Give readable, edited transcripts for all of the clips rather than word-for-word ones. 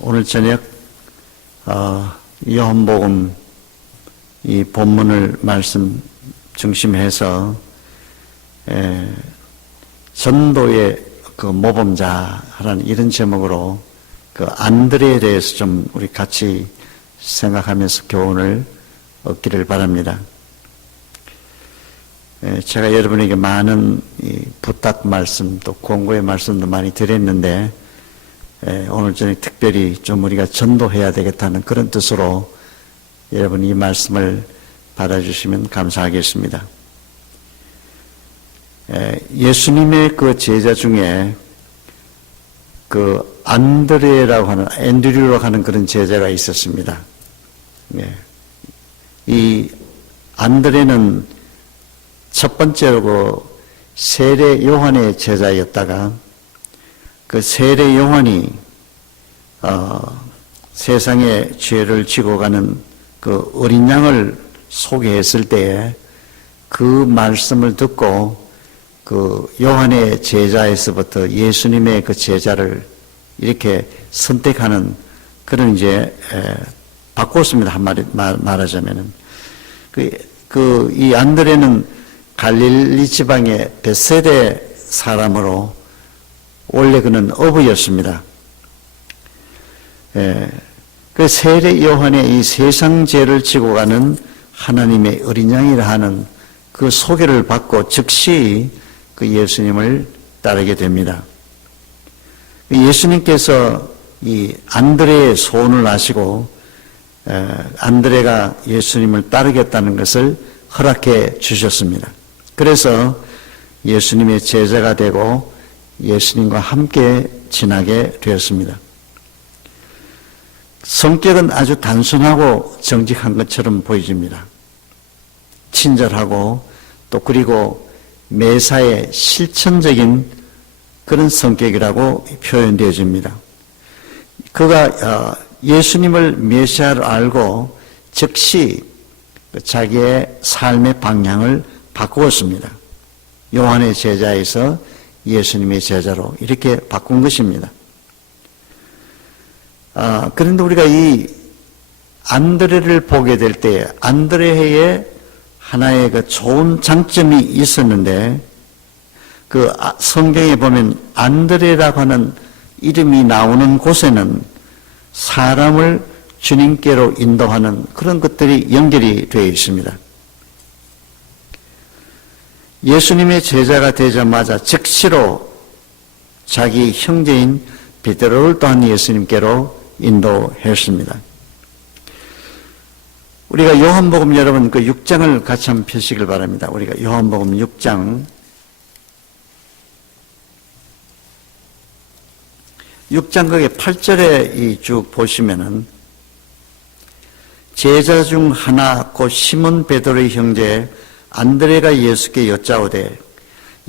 오늘 저녁 요한복음 이 본문을 말씀 중심해서 전도의 그 모범자라는 이런 제목으로 그 안드레에 대해서 좀 우리 같이 생각하면서 교훈을 얻기를 바랍니다. 제가 여러분에게 많은 부탁 말씀 또 권고의 말씀도 많이 드렸는데 오늘 저녁 특별히 좀 우리가 전도해야 되겠다는 그런 뜻으로 여러분 이 말씀을 받아주시면 감사하겠습니다. 예수님의 그 제자 중에 그 안드레라고 하는 앤드류라고 하는 그런 제자가 있었습니다. 이 안드레는 첫 번째로 그 세례 요한의 제자였다가 그 세례 요한이 세상의 죄를 지고 가는 그 어린 양을 소개했을 때에 그 말씀을 듣고 그 요한의 제자에서부터 예수님의 그 제자를 이렇게 선택하는 그런 이제 바꿨습니다. 한마디 말하자면은 이 안드레는 갈릴리 지방의 벳세대 사람으로 원래 그는 어부였습니다. 그 세례 요한의 이 세상 죄를 지고 가는 하나님의 어린 양이라 하는 그 소개를 받고 즉시 그 예수님을 따르게 됩니다. 예수님께서 이 안드레의 소원을 아시고 안드레가 예수님을 따르겠다는 것을 허락해 주셨습니다. 그래서 예수님의 제자가 되고 예수님과 함께 지나게 되었습니다. 성격은 아주 단순하고 정직한 것처럼 보여집니다. 친절하고 또 그리고 매사에 실천적인 그런 성격이라고 표현되어집니다. 그가 예수님을 메시아로 알고 즉시 자기의 삶의 방향을 바꾸었습니다. 요한의 제자에서 예수님의 제자로 이렇게 바꾼 것입니다. 그런데 우리가 이 안드레를 보게 될 때 안드레의 하나의 그 좋은 장점이 있었는데 그 성경에 보면 안드레라고 하는 이름이 나오는 곳에는 사람을 주님께로 인도하는 그런 것들이 연결이 되어 있습니다. 예수님의 제자가 되자마자 즉시로 자기 형제인 베드로를 또한 예수님께로 인도했습니다. 우리가 요한복음 여러분 그 6장을 같이 한번 펴시길 바랍니다. 우리가 요한복음 6장 6장 거기 8절에 쭉 보시면은 제자 중 하나 곧 시몬 베드로의 형제 안드레가 예수께 여짜오되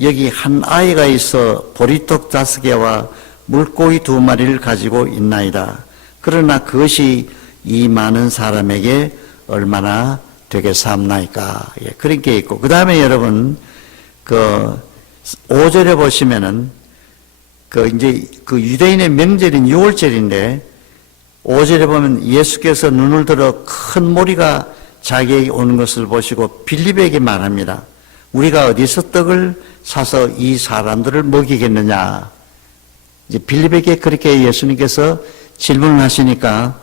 여기 한 아이가 있어 보리떡 5개와 물고기 2마리를 가지고 있나이다. 그러나 그것이 이 많은 사람에게 얼마나 되겠사옵나이까. 그런 게 있고 그 다음에 여러분 그 5절에 보시면은 그 이제 그 유대인의 명절인 6월절인데 5절에 보면 예수께서 눈을 들어 큰 모리가 자기에게 오는 것을 보시고 빌립에게 말합니다. 우리가 어디서 떡을 사서 이 사람들을 먹이겠느냐. 이제 빌립에게 그렇게 예수님께서 질문을 하시니까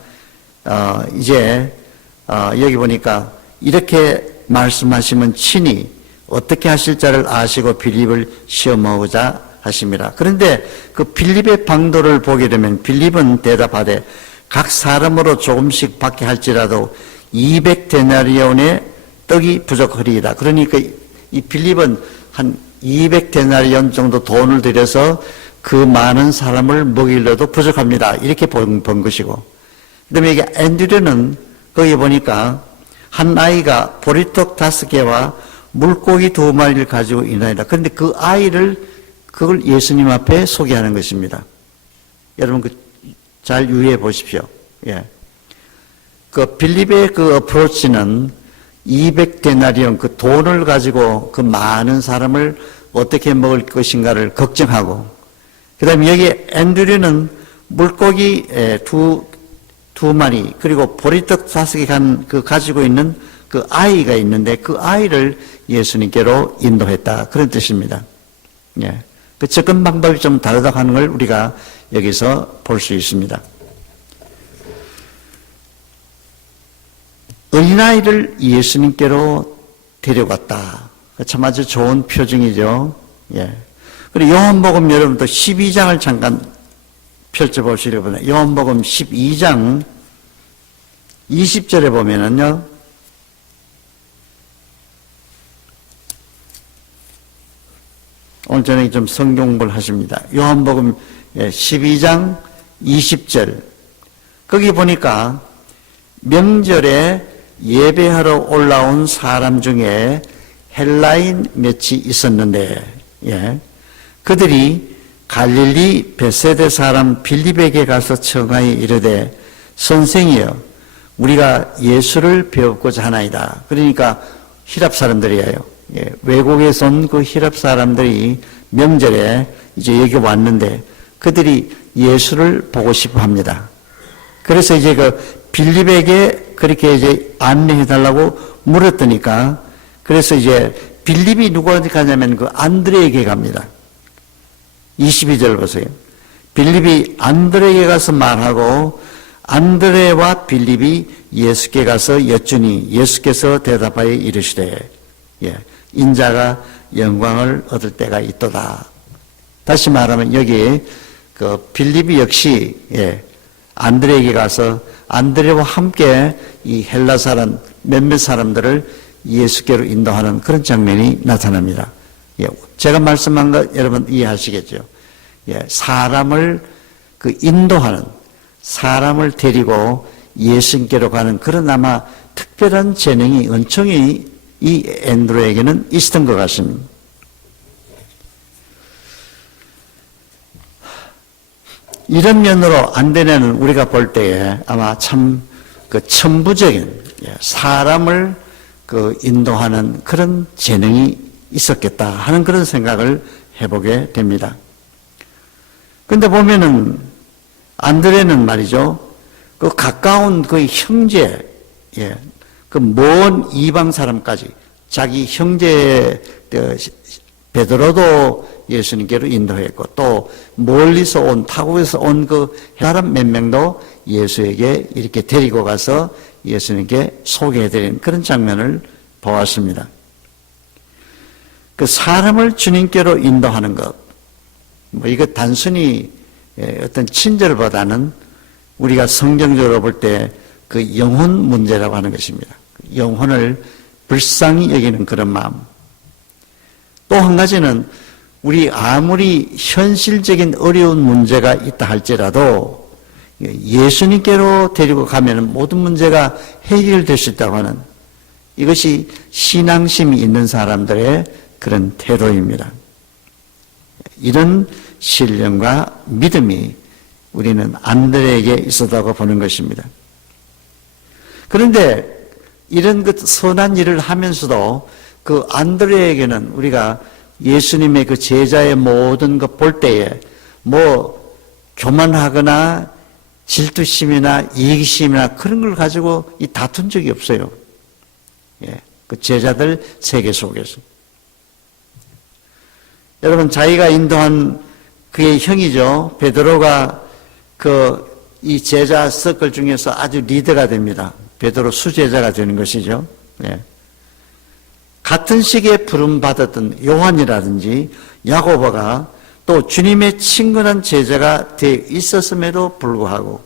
이제 여기 보니까 이렇게 말씀하시면 친히 어떻게 하실 자를 아시고 빌립을 시험하고자 하십니다. 그런데 그 빌립의 방도를 보게 되면 빌립은 대답하되 각 사람으로 조금씩 받게 할지라도 200데나리온의 떡이 부족하리이다. 그러니까 이 빌립은 한 200데나리온 정도 돈을 들여서 그 많은 사람을 먹이려도 부족합니다. 이렇게 본 것이고 그 다음에 이게 앤드류는 거기 보니까 한 아이가 보리떡 5개와 물고기 2마리를 가지고 있나이다. 그런데 그 아이를 그걸 예수님 앞에 소개하는 것입니다. 여러분 잘 유의해 보십시오. 그 빌립의 그 어프로치는 200데나리온 그 돈을 가지고 그 많은 사람을 어떻게 먹을 것인가를 걱정하고, 그 다음에 여기 앤드류는 물고기 두 마리, 그리고 보리떡 5개 가지고 있는 그 아이가 있는데 그 아이를 예수님께로 인도했다. 그런 뜻입니다. 예. 그 접근 방법이 좀 다르다고 하는 걸 우리가 여기서 볼 수 있습니다. 어린아이를 예수님께로 데려갔다. 참 아주 좋은 표징이죠. 예. 그리고 요한복음 여러분도 12장을 잠깐 펼쳐보시려면 요한복음 12장 20절에 보면은요, 오늘 저녁에 좀 성경 공부를 하십니다. 요한복음 12장 20절. 거기 보니까 명절에 예배하러 올라온 사람 중에 헬라인 몇이 있었는데, 예. 그들이 갈릴리 베세데 사람 빌립에게 가서 청하여 이르되, 선생이여, 우리가 예수를 배우고자 하나이다. 그러니까 히랍 사람들이에요. 예, 외국에서 온 그 히랍 사람들이 명절에 이제 여기 왔는데 그들이 예수를 보고 싶어 합니다. 그래서 이제 그 빌립에게 그렇게 이제 안내해 달라고 물었더니까, 그래서 이제 빌립이 누구한테 가냐면 그 안드레에게 갑니다. 22절 보세요. 빌립이 안드레에게 가서 말하고 안드레와 빌립이 예수께 가서 여쭈니 예수께서 대답하여 이르시되, 예, 인자가 영광을 얻을 때가 있도다. 다시 말하면 여기 그 빌립이 역시, 예, 안드레에게 가서 안드레와 함께 이 헬라 사람 몇몇 사람들을 예수께로 인도하는 그런 장면이 나타납니다. 예, 제가 말씀한 것 여러분 이해하시겠죠? 예, 사람을 그 인도하는, 사람을 데리고 예수님께로 가는 그런 아마 특별한 재능이, 은총이 이 앤드로에게는 있었던 것 같습니다. 이런 면으로 안드레는 우리가 볼 때에 아마 참 그 천부적인, 사람을 그 인도하는 그런 재능이 있었겠다 하는 그런 생각을 해보게 됩니다. 근데 보면은 안드레는 말이죠, 그 가까운 그 형제, 예, 그 먼 이방 사람까지 자기 형제 베드로도 예수님께로 인도했고, 또 멀리서 온, 타국에서 온 그 사람 몇 명도 예수에게 이렇게 데리고 가서 예수님께 소개해드린 그런 장면을 보았습니다. 그 사람을 주님께로 인도하는 것, 뭐 이거 단순히 어떤 친절보다는 우리가 성경적으로 볼 때 그 영혼 문제라고 하는 것입니다. 영혼을 불쌍히 여기는 그런 마음. 또 한 가지는 우리 아무리 현실적인 어려운 문제가 있다 할지라도 예수님께로 데리고 가면 모든 문제가 해결될 수 있다고 하는, 이것이 신앙심이 있는 사람들의 그런 태도입니다. 이런 신령과 믿음이 우리는 안드레에게 있었다고 보는 것입니다. 그런데 이런 그 선한 일을 하면서도 그 안드레에게는 우리가 예수님의 그 제자의 모든 것 볼 때에 뭐 교만하거나 질투심이나 이기심이나 그런 걸 가지고 이 다툰 적이 없어요. 예, 그 제자들 세계 속에서. 여러분, 자기가 인도한 그의 형이죠. 베드로가 그 이 제자 서클 중에서 아주 리더가 됩니다. 베드로 수제자가 되는 것이죠. 예. 같은 시기에 부름받았던 요한이라든지 야고보가 또 주님의 친근한 제자가 되어 있었음에도 불구하고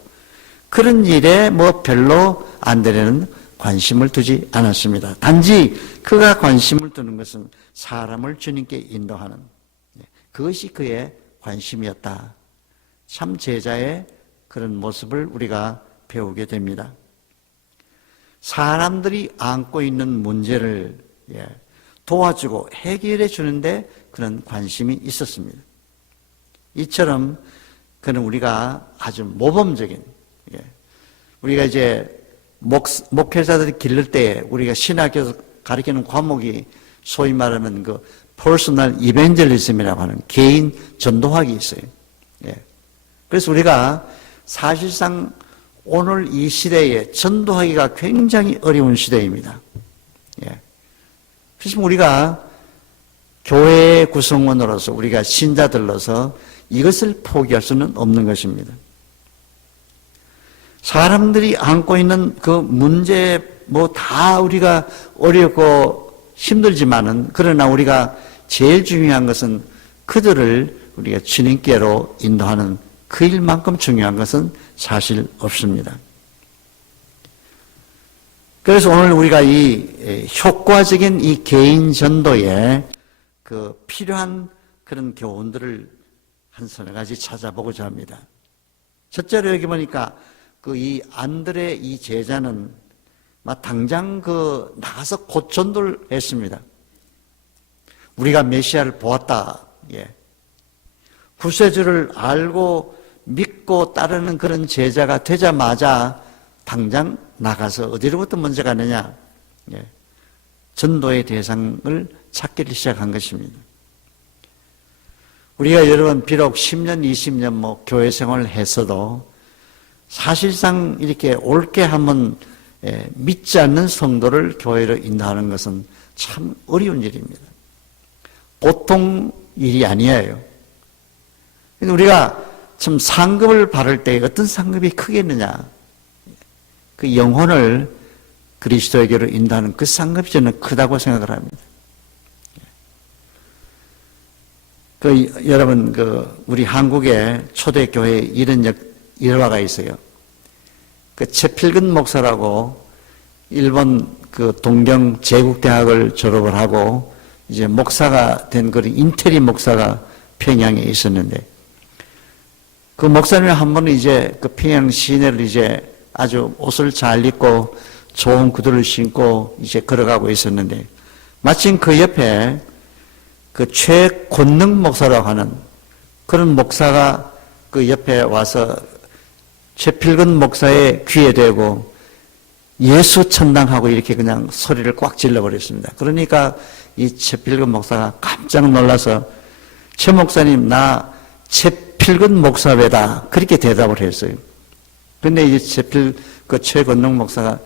그런 일에 뭐 별로 안드레는 관심을 두지 않았습니다. 단지 그가 관심을 두는 것은 사람을 주님께 인도하는, 그것이 그의 관심이었다. 참 제자의 그런 모습을 우리가 배우게 됩니다. 사람들이 안고 있는 문제를 도와주고 해결해 주는데 그런 관심이 있었습니다. 이처럼 그는 우리가 아주 모범적인, 우리가 이제 목회자들이 기를 때 우리가 신학교에서 가르치는 과목이 소위 말하면 그 퍼스널 이벤젤리즘이라고 하는 개인 전도학이 있어요. 그래서 우리가 사실상 오늘 이 시대에 전도하기가 굉장히 어려운 시대입니다. 예. 그래서 우리가 교회 구성원으로서 우리가 신자들로서 이것을 포기할 수는 없는 것입니다. 사람들이 안고 있는 그 문제 뭐 다 우리가 어렵고 힘들지만은 그러나 우리가 제일 중요한 것은 그들을 우리가 주님께로 인도하는 그 일만큼 중요한 것은 사실 없습니다. 그래서 오늘 우리가 이 효과적인 이 개인 전도에 그 필요한 그런 교훈들을 한 서너 가지 찾아보고자 합니다. 첫째로 여기 보니까 그 이 안드레 이 제자는 막 당장 그 나가서 곧 전도를 했습니다. 우리가 메시아를 보았다. 예. 구세주를 알고 믿고 따르는 그런 제자가 되자마자 당장 나가서 어디로부터 먼저 가느냐? 예. 전도의 대상을 찾기를 시작한 것입니다. 우리가 여러분 비록 10년, 20년 뭐 교회 생활을 했어도 사실상 이렇게 옳게 하면 믿지 않는 성도를 교회로 인도하는 것은 참 어려운 일입니다. 보통 일이 아니에요. 우리가 참 상급을 바를 때 어떤 상급이 크겠느냐? 그 영혼을 그리스도에게로 인도하는 그 상급이 저는 크다고 생각을 합니다. 여러분, 우리 한국에 초대교회에 이런 일화가 있어요. 최필근 목사라고 일본 동경 제국대학을 졸업을 하고 이제 목사가 된 그런 인테리 목사가 평양에 있었는데 그 목사님이 한 번은 이제 그 평양 시내를 이제 아주 옷을 잘 입고 좋은 구두를 신고 이제 걸어가고 있었는데 마침 그 옆에 그 최권능 목사라고 하는 그런 목사가 그 옆에 와서 최필근 목사의 귀에 대고 예수 천당하고 이렇게 그냥 소리를 꽉 질러버렸습니다. 그러니까 이 최필근 목사가 깜짝 놀라서 최 목사님 나 최필근 목사배다 그렇게 대답을 했어요. 근데 이제 최권능 목사가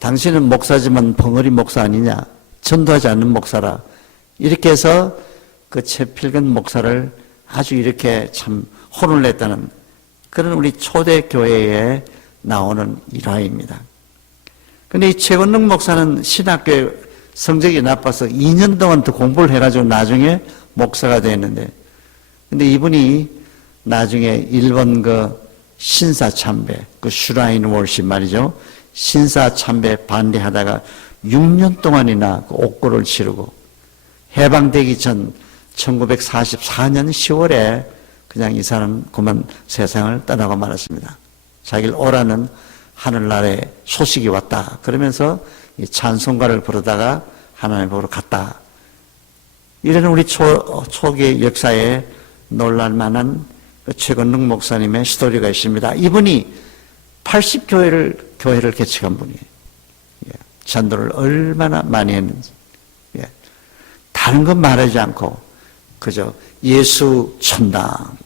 당신은 목사지만 벙어리 목사 아니냐 전도하지 않는 목사라 이렇게 해서 그 최필근 목사를 아주 이렇게 참 혼을 냈다는 그런 우리 초대교회에 나오는 일화입니다. 근데 이 최건능 목사는 신학교 성적이 나빠서 2년 동안 더 공부를 해가지고 나중에 목사가 됐는데 근데 이분이 나중에 일본 그 신사참배, 그 슈라인 월십 말이죠. 신사참배 반대하다가 6년 동안이나 그 옥고를 치르고 해방되기 전 1944년 10월에 그냥 이 사람 그만 세상을 떠나고 말았습니다. 자기를 오라는 하늘나라에 소식이 왔다. 그러면서 이 찬송가를 부르다가 하나님 보러 갔다. 이런 우리 초기 역사에 놀랄만한 최건능 목사님의 스토리가 있습니다. 이분이 80교회를 개척한 분이에요. 전도를 얼마나 많이 했는지. 다른 건 말하지 않고 그저 예수 천당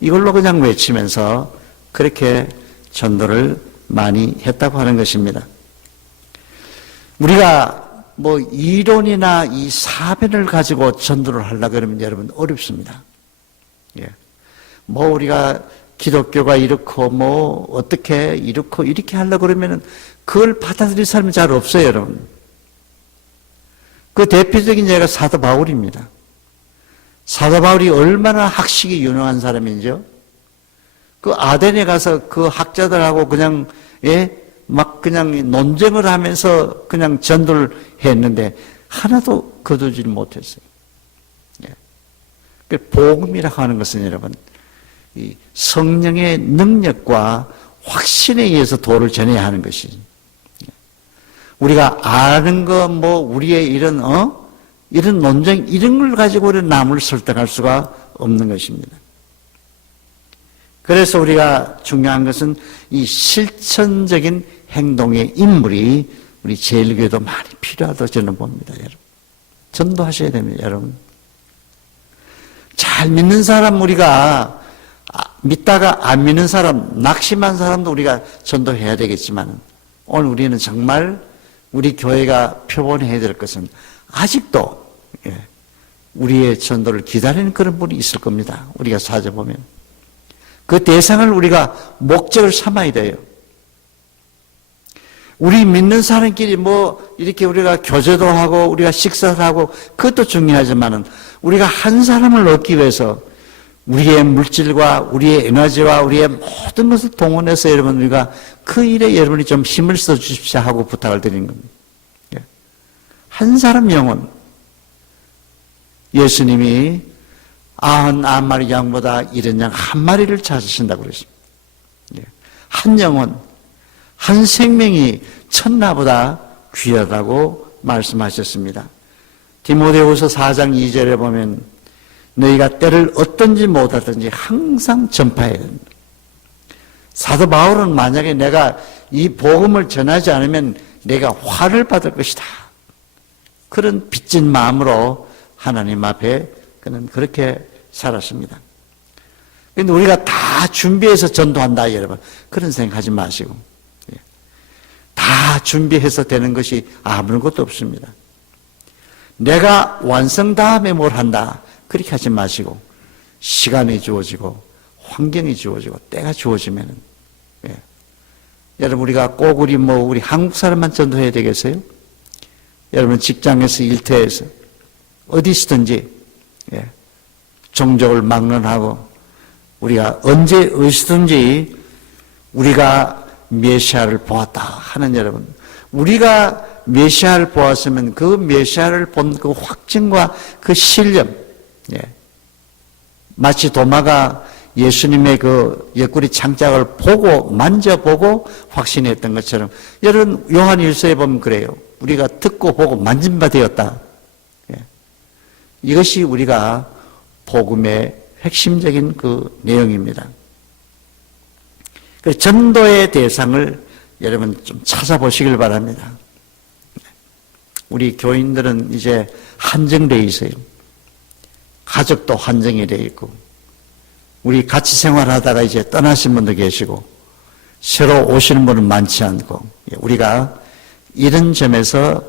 이걸로 그냥 외치면서 그렇게 전도를 많이 했다고 하는 것입니다. 우리가 뭐 이론이나 이 사변을 가지고 전도를 하려고 그러면 여러분 어렵습니다. 뭐 우리가 기독교가 이렇고 뭐 어떻게 이렇고 이렇게 하려고 그러면은 그걸 받아들일 사람이 잘 없어요, 여러분. 그 대표적인 예가 사도 바울입니다. 사도 바울이 얼마나 학식이 유능한 사람인지요? 그 아덴에 가서 그 학자들하고 그냥, 막 그냥 논쟁을 하면서 그냥 전도를 했는데 하나도 거두지 못했어요. 그 복음이라고 하는 것은 여러분, 이 성령의 능력과 확신에 의해서 도를 전해야 하는 것이죠. 우리가 아는 거, 뭐, 우리의 이런 논쟁, 이런 걸 가지고 우리는 남을 설득할 수가 없는 것입니다. 그래서 우리가 중요한 것은 이 실천적인 행동의 인물이 우리 제일교회도 많이 필요하다고 저는 봅니다, 여러분. 전도하셔야 됩니다, 여러분. 잘 믿는 사람 우리가 믿다가 안 믿는 사람, 낙심한 사람도 우리가 전도해야 되겠지만 오늘 우리는 정말 우리 교회가 표본해야 될 것은 아직도 우리의 전도를 기다리는 그런 분이 있을 겁니다. 우리가 찾아보면. 그 대상을 우리가 목적을 삼아야 돼요. 우리 믿는 사람끼리 이렇게 우리가 교제도 하고 우리가 식사도 하고 그것도 중요하지만은 우리가 한 사람을 얻기 위해서 우리의 물질과 우리의 에너지와 우리의 모든 것을 동원해서 여러분 우리가 그 일에 여러분이 좀 힘을 써 주십시오 하고 부탁을 드리는 겁니다. 한 사람 영혼, 예수님이 99마리 양보다 이른 양 한 마리를 찾으신다고 그랬습니다. 한 영혼, 한 생명이 천나보다 귀하다고 말씀하셨습니다. 디모데후서 4장 2절에 보면 너희가 때를 어떤지 못하든지 항상 전파해야 된다. 사도 바울은 만약에 내가 이 복음을 전하지 않으면 내가 화를 받을 것이다. 그런 빚진 마음으로 하나님 앞에 그는 그렇게 살았습니다. 그런데 우리가 다 준비해서 전도한다 여러분. 그런 생각하지 마시고 다 준비해서 되는 것이 아무것도 없습니다. 내가 완성 다음에 뭘 한다 그렇게 하지 마시고 시간이 주어지고 환경이 주어지고 때가 주어지면은 여러분 우리가 꼭 우리 한국 사람만 전도해야 되겠어요? 여러분 직장에서 일터에서 어디서든지 종족을 막론하고 우리가 언제 어디서든지 우리가 메시아를 보았다 하는 여러분, 우리가 메시아를 보았으면 그 메시아를 본 그 확증과 그 신념, 마치 도마가 예수님의 그 옆구리 창작을 보고 만져보고 확신했던 것처럼 여러분 요한 1서에 보면 그래요. 우리가 듣고 보고 만진 바 되었다. 이것이 우리가 복음의 핵심적인 그 내용입니다. 그 전도의 대상을 여러분 좀 찾아보시길 바랍니다. 우리 교인들은 이제 한정되어 있어요. 가족도 한정이 되어 있고 우리 같이 생활하다가 이제 떠나신 분도 계시고 새로 오시는 분은 많지 않고 우리가 이런 점에서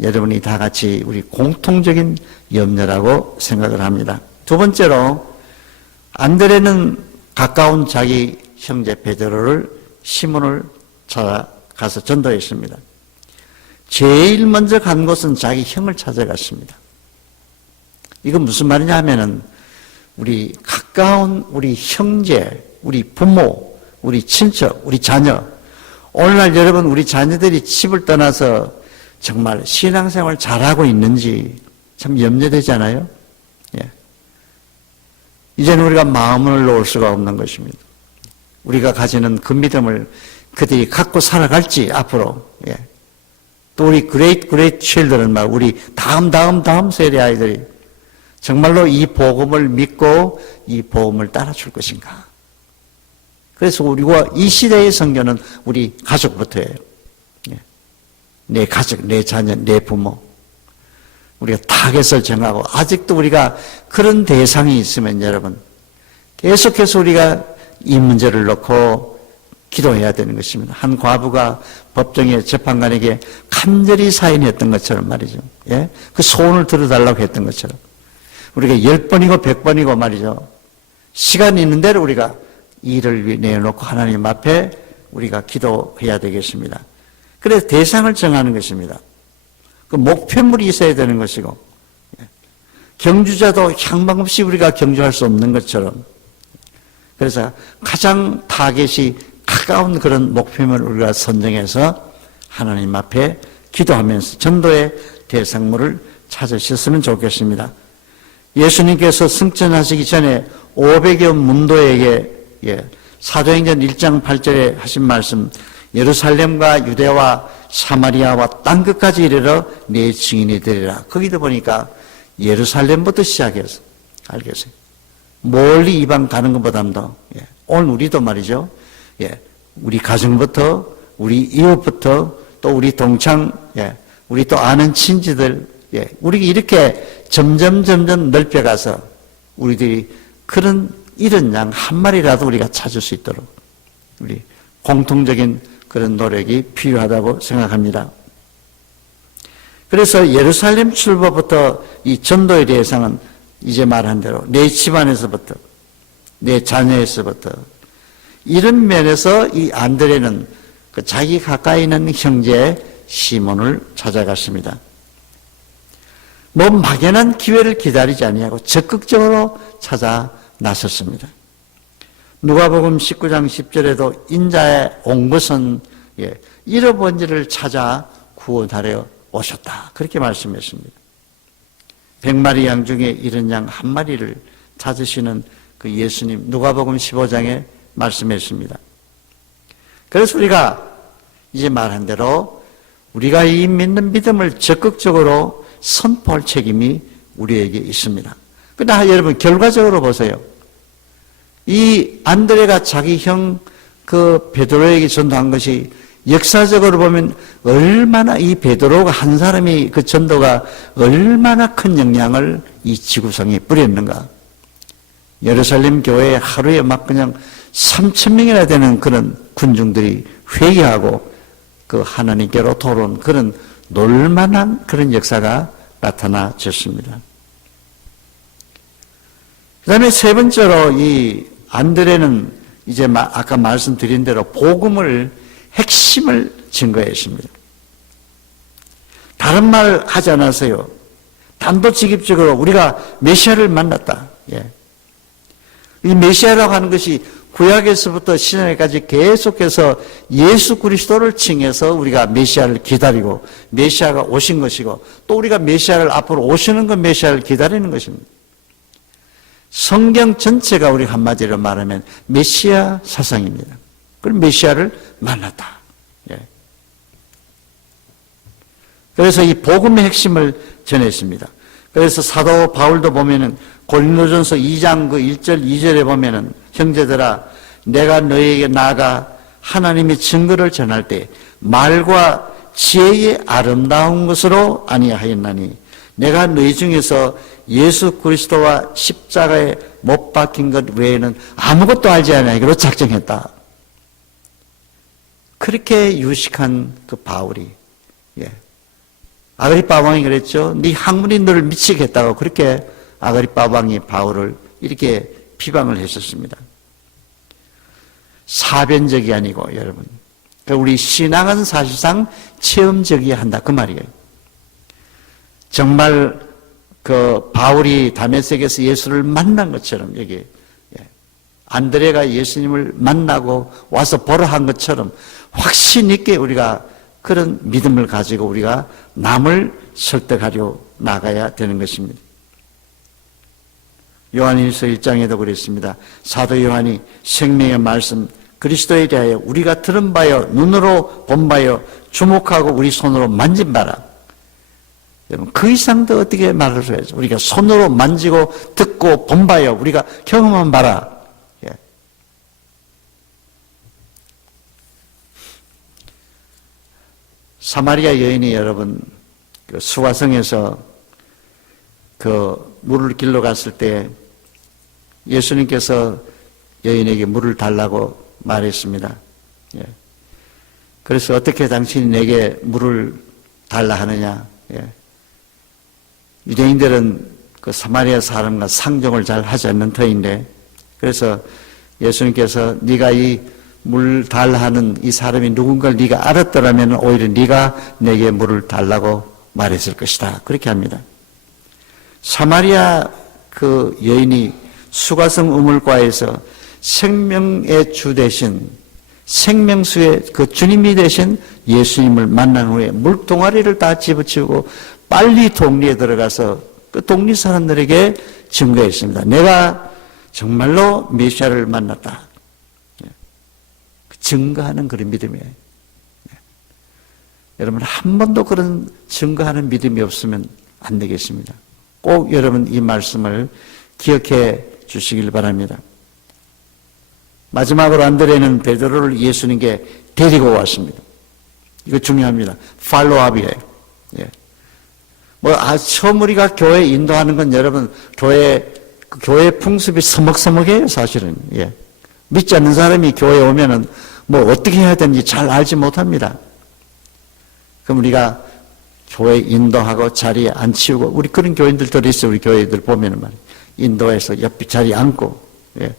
여러분이 다 같이 우리 공통적인 염려라고 생각을 합니다. 두 번째로 안드레는 가까운 자기 형제 베드로를 시몬을 찾아가서 전도했습니다. 제일 먼저 간 곳은 자기 형을 찾아갔습니다. 이건 무슨 말이냐 하면은 우리 가까운 우리 형제, 우리 부모, 우리 친척, 우리 자녀, 오늘날 여러분 우리 자녀들이 집을 떠나서 정말 신앙생활 잘하고 있는지 참 염려되잖아요. 이제는 우리가 마음을 놓을 수가 없는 것입니다. 우리가 가지는 그 믿음을 그들이 갖고 살아갈지 앞으로 또 우리 그레이트 칠들은 말 우리 다음 세대 아이들이 정말로 이 복음을 믿고 이 복음을 따라줄 것인가. 그래서 우리가 이 시대의 선교는 우리 가족부터예요. 내 가족, 내 자녀, 내 부모. 우리가 타겟을 정하고 아직도 우리가 그런 대상이 있으면 여러분 계속해서 우리가 이 문제를 놓고 기도해야 되는 것입니다. 한 과부가 법정의 재판관에게 간절히 사인했던 것처럼 말이죠. 그 소원을 들어달라고 했던 것처럼 우리가 10번이고 100번이고 말이죠. 시간이 있는 대로 우리가 일을 내놓고 하나님 앞에 우리가 기도해야 되겠습니다. 그래서 대상을 정하는 것입니다. 그 목표물이 있어야 되는 것이고 경주자도 향방 없이 우리가 경주할 수 없는 것처럼 그래서 가장 타겟이 가까운 그런 목표물을 우리가 선정해서 하나님 앞에 기도하면서 전도의 대상물을 찾으셨으면 좋겠습니다. 예수님께서 승천하시기 전에 500여 문도에게 사도행전 1장 8절에 하신 말씀 예루살렘과 유대와 사마리아와 땅끝까지 이르러 내 증인이 되리라. 거기도 보니까 예루살렘부터 시작해서 알겠어요. 멀리 이방 가는 것보다도 오늘 우리도 말이죠. 우리 가정부터 우리 이웃부터 또 우리 동창 우리 또 아는 친지들 우리 이렇게 점점 넓혀가서 우리들이 그런 이런 양 한 마리라도 우리가 찾을 수 있도록 우리 공통적인 그런 노력이 필요하다고 생각합니다. 그래서 예루살렘 출발부터 이 전도에 대해서는 이제 말한 대로 내 집안에서부터, 내 자녀에서부터, 이런 면에서 이 안드레는 그 자기 가까이 있는 형제 시몬을 찾아갔습니다. 뭐 막연한 기회를 기다리지 아니하고 적극적으로 찾아 나섰습니다. 누가복음 19장 10절에도 인자에 온 것은 잃어본 자를 찾아 구원하려 오셨다, 그렇게 말씀했습니다. 100마리 양 중에 이런 양 한 마리를 찾으시는 그 예수님, 누가복음 15장에 말씀했습니다. 그래서 우리가 이제 말한 대로 우리가 이 믿는 믿음을 적극적으로 선포할 책임이 우리에게 있습니다. 그러나 여러분 결과적으로 보세요. 이 안드레가 자기 형 그 베드로에게 전도한 것이 역사적으로 보면 얼마나 이 베드로가 한 사람이 그 전도가 얼마나 큰 영향을 이 지구상에 뿌렸는가. 예루살렘 교회에 하루에 막 그냥 3,000명이나 되는 그런 군중들이 회개하고 그 하나님께로 돌아온 그런 놀만한 그런 역사가 나타나졌습니다. 그 다음에 세 번째로 이 안드레는 이제 아까 말씀드린 대로 복음을 핵심을 증거했습니다. 다른 말 하지 않았어요. 단도직입적으로 우리가 메시아를 만났다. 이 메시아라고 하는 것이 구약에서부터 신약까지 계속해서 예수 그리스도를 칭해서 우리가 메시아를 기다리고 메시아가 오신 것이고 또 우리가 메시아를 앞으로 오시는 그 메시아를 기다리는 것입니다. 성경 전체가 우리 한마디로 말하면 메시아 사상입니다. 그럼 메시아를 만났다. 그래서 이 복음의 핵심을 전했습니다. 그래서 사도 바울도 보면은 고린도전서 2장 그 1절 2절에 보면은 형제들아 내가 너희에게 나아가 하나님의 증거를 전할 때 말과 지혜의 아름다운 것으로 아니하였나니 내가 너희 중에서 예수 그리스도와 십자가에 못 박힌 것 외에는 아무것도 알지 않으기로 작정했다. 그렇게 유식한 그 바울이 아그리빠 왕이 그랬죠. 네 학문이 너를 미치게 했다고 그렇게 아그리빠 왕이 바울을 이렇게 비방을 했었습니다. 사변적이 아니고 여러분 우리 신앙은 사실상 체험적이어야 한다 그 말이에요. 정말 그 바울이 다메섹에서 예수를 만난 것처럼 여기 안드레가 예수님을 만나고 와서 보러 한 것처럼 확신 있게 우리가 그런 믿음을 가지고 우리가 남을 설득하려 나가야 되는 것입니다. 요한일서 1장에도 그랬습니다. 사도 요한이 생명의 말씀 그리스도에 대하여 우리가 들은 바요 눈으로 본 바요 주목하고 우리 손으로 만진 바라. 여러분 그 이상 더 어떻게 말을 해야죠. 우리가 손으로 만지고 듣고 본 바요 우리가 경험한 바라. 사마리아 여인이 여러분 그 수가성에서 그 물을 길러 갔을 때 예수님께서 여인에게 물을 달라고 말했습니다. 그래서 어떻게 당신이 내게 물을 달라 하느냐. 유대인들은 그 사마리아 사람과 상종을 잘 하지 않는 터인데 그래서 예수님께서 네가 이 물 달라 하는 이 사람이 누군가를 네가 알았더라면 오히려 네가 내게 물을 달라고 말했을 것이다. 그렇게 합니다. 사마리아 그 여인이 수가성 우물가에서 생명의 주 대신 생명수의 그 주님이 되신 예수님을 만난 후에 물동아리를 다 집어치우고 빨리 동리에 들어가서 그 동리 사람들에게 증거했습니다. 내가 정말로 메시아를 만났다. 증거하는 그런 믿음이에요. 여러분 한 번도 그런 증거하는 믿음이 없으면 안 되겠습니다. 꼭 여러분 이 말씀을 기억해 주시길 바랍니다. 마지막으로 안드레는 베드로를 예수님께 데리고 왔습니다. 이거 중요합니다. 팔로우업이에요. 처음 우리가 교회 인도하는 건 여러분 교회 그 교회 풍습이 서먹서먹해요, 사실은. 예. 믿지 않는 사람이 교회에 오면은 뭐 어떻게 해야 되는지 잘 알지 못합니다. 그럼 우리가 교회 인도하고 자리에 앉히고, 우리 그런 교인들도 있어요. 우리 교회들 보면은 말이에요. 인도해서 옆에 자리에 앉고, 예.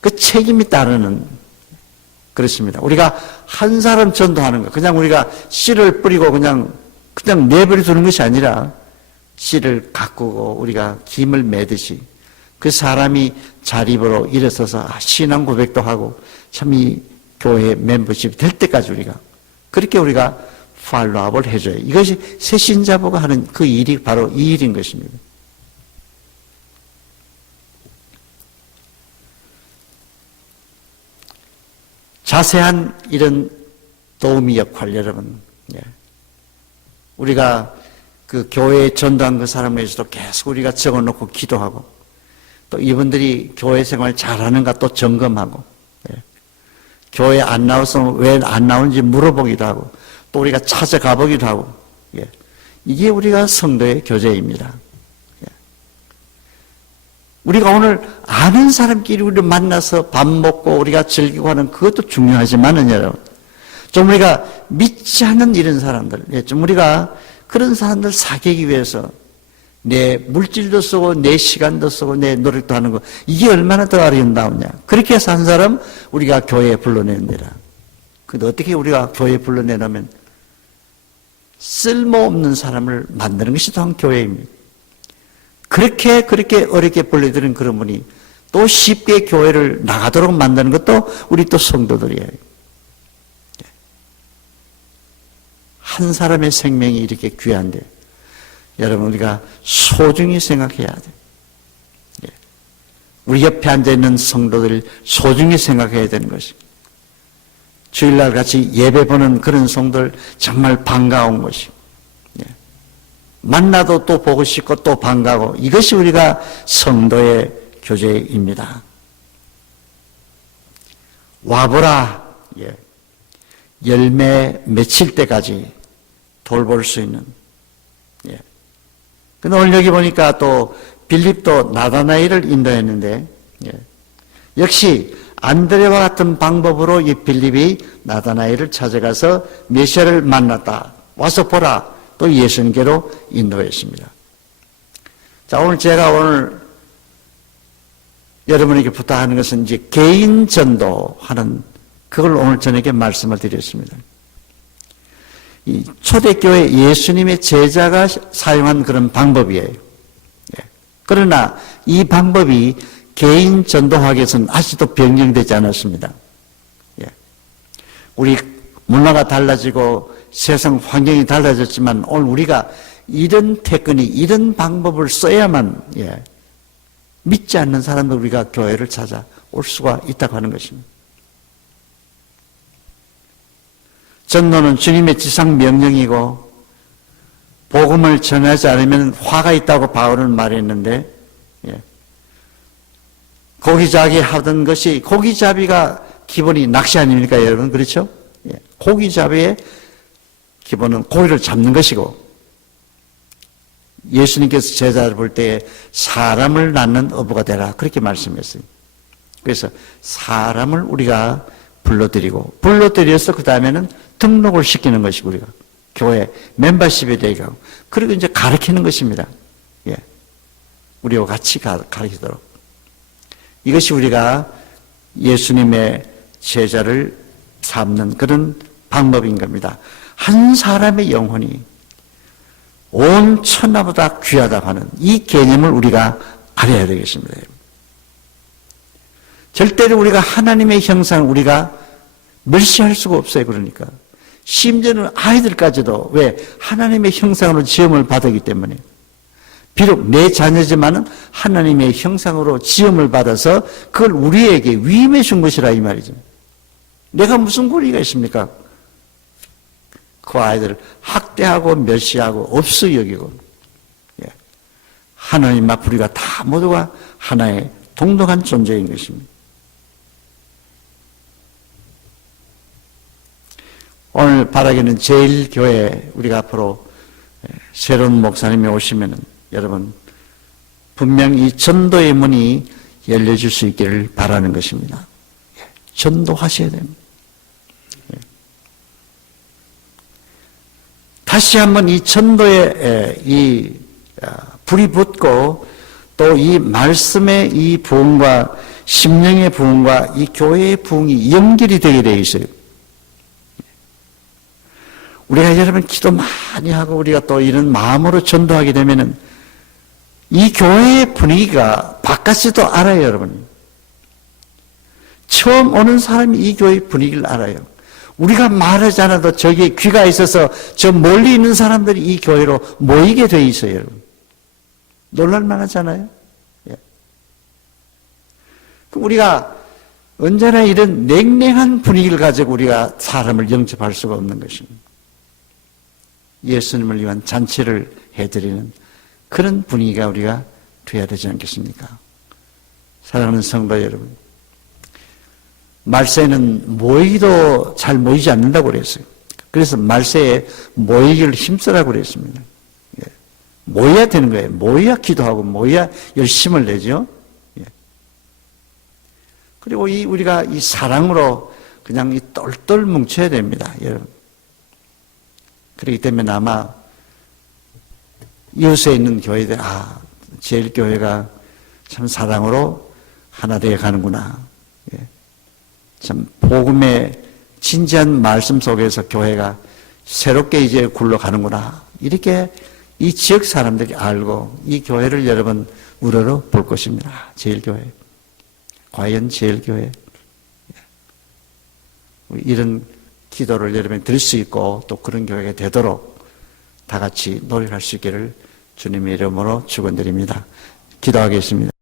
그 책임이 따르는, 그렇습니다. 우리가 한 사람 전도하는 거, 그냥 우리가 씨를 뿌리고 그냥 내버려 두는 것이 아니라 씨를 가꾸고 우리가 김을 매듯이 그 사람이 자립으로 일어서서 신앙 고백도 하고 참 이 교회 멤버십이 될 때까지 그렇게 우리가 팔로우업을 해줘요. 이것이 새신자보가 하는 그 일이 바로 이 일인 것입니다. 자세한 이런 도우미 역할, 여러분. 우리가 그 교회에 전도한 그 사람에서도 계속 우리가 적어놓고 기도하고, 또 이분들이 교회 생활 잘하는가 또 점검하고, 교회 안 나와서 왜 안 나오는지 물어보기도 하고, 또 우리가 찾아가 보기도 하고, 이게 우리가 성도의 교제입니다. 우리가 오늘 아는 사람끼리 우리를 만나서 밥 먹고 우리가 즐기고 하는 그것도 중요하지만은 여러분, 좀 우리가 믿지 않는 이런 사람들, 좀 우리가 그런 사람들 사귀기 위해서 내 물질도 쓰고 내 시간도 쓰고 내 노력도 하는 거, 이게 얼마나 더 아름다우냐. 그렇게 해서 한 사람 우리가 교회에 불러내느라. 근데 어떻게 우리가 교회에 불러내려면 쓸모없는 사람을 만드는 것이 또한 교회입니다. 그렇게 어렵게 불러들인 그런 분이 또 쉽게 교회를 나가도록 만드는 것도 우리 또 성도들이에요. 한 사람의 생명이 이렇게 귀한데 여러분, 우리가 소중히 생각해야 돼요. 우리 옆에 앉아있는 성도들 소중히 생각해야 되는 것입니다. 주일날 같이 예배 보는 그런 성도들 정말 반가운 것이고, 만나도 또 보고 싶고 또 반가워. 이것이 우리가 성도의 교제입니다. 와보라. 열매 맺힐 때까지 돌볼 수 있는. 근데 오늘 여기 보니까 또 빌립도 나다나엘을 인도했는데, 역시 안드레와 같은 방법으로 이 빌립이 나다나엘을 찾아가서 메시아를 만났다. 와서 보라. 또 예수님께로 인도했습니다. 자, 오늘 제가 여러분에게 부탁하는 것은 이제 개인 전도하는 그걸 오늘 저녁에 말씀을 드렸습니다. 이 초대교회 예수님의 제자가 사용한 그런 방법이에요. 그러나 이 방법이 개인 전도학에서는 아직도 변경되지 않았습니다. 우리 문화가 달라지고 세상 환경이 달라졌지만 오늘 우리가 이런 테크닉, 이런 방법을 써야만 믿지 않는 사람들 우리가 교회를 찾아올 수가 있다고 하는 것입니다. 전도는 주님의 지상 명령이고 복음을 전하지 않으면 화가 있다고 바울은 말했는데, 고기잡이 하던 것이, 고기잡이가 기본이 낚시 아닙니까 여러분? 그렇죠? 고기잡이의 기본은 고기를 잡는 것이고, 예수님께서 제자를 볼 때 사람을 낳는 어부가 되라 그렇게 말씀했어요. 그래서 사람을 우리가 불러들여서 그 다음에는 등록을 시키는 것이고, 우리가 교회 멤버십에 되게 하고, 그리고 이제 가르치는 것입니다. 우리와 같이 가르치도록. 이것이 우리가 예수님의 제자를 삼는 그런 방법인 겁니다. 한 사람의 영혼이 온 천하보다 귀하다고 하는 이 개념을 우리가 알아야 되겠습니다. 절대로 우리가 하나님의 형상을 우리가 멸시할 수가 없어요. 그러니까 심지어는 아이들까지도 왜 하나님의 형상으로 지음을 받았기 때문에, 비록 내 자녀지만은 하나님의 형상으로 지음을 받아서 그걸 우리에게 위임해 준 것이라 이 말이죠. 내가 무슨 권리가 있습니까? 그 아이들을 학대하고 멸시하고 없어 여기고, 하나님 앞 우리가 다 모두가 하나의 동등한 존재인 것입니다. 오늘 바라기는 제일교회 우리가 앞으로 새로운 목사님이 오시면은 여러분 분명히 전도의 문이 열려질 수 있기를 바라는 것입니다. 전도하셔야 됩니다. 다시 한번 이 전도에 이 불이 붙고 또 이 말씀의 이 부흥과 심령의 부흥과 이 교회의 부흥이 연결이 되게 되어 있어요. 우리가 여러분 기도 많이 하고 우리가 또 이런 마음으로 전도하게 되면은 이 교회의 분위기가 바깥에도 알아요, 여러분. 처음 오는 사람이 이 교회의 분위기를 알아요. 우리가 말하지 않아도 저기 귀가 있어서 저 멀리 있는 사람들이 이 교회로 모이게 돼 있어요, 여러분. 놀랄만하잖아요. 예. 그럼 우리가 언제나 이런 냉랭한 분위기를 가지고 우리가 사람을 영접할 수가 없는 것입니다. 예수님을 위한 잔치를 해드리는 그런 분위기가 우리가 되어야 되지 않겠습니까? 사랑하는 성도 여러분, 말세는 모이기도 잘 모이지 않는다고 그랬어요. 그래서 말세에 모이기를 힘쓰라고 그랬습니다. 예. 모여야 되는 거예요. 모여야 기도하고 모여야 열심을 내죠. 예. 그리고 우리가 이 사랑으로 그냥 이 똘똘 뭉쳐야 됩니다, 여러분. 그렇기 때문에 아마 이웃에 있는 교회들, 제일교회가 참 사랑으로 하나 되어 가는구나. 예. 참 복음의 진지한 말씀 속에서 교회가 새롭게 이제 굴러가는구나. 이렇게 이 지역 사람들이 알고 이 교회를 여러분 우러러 볼 것입니다. 제일교회. 과연 제일교회. 이런 기도를 여러분이 드릴 수 있고 또 그런 교회가 되도록 다 같이 노력할 수 있기를 주님의 이름으로 축원드립니다. 기도하겠습니다.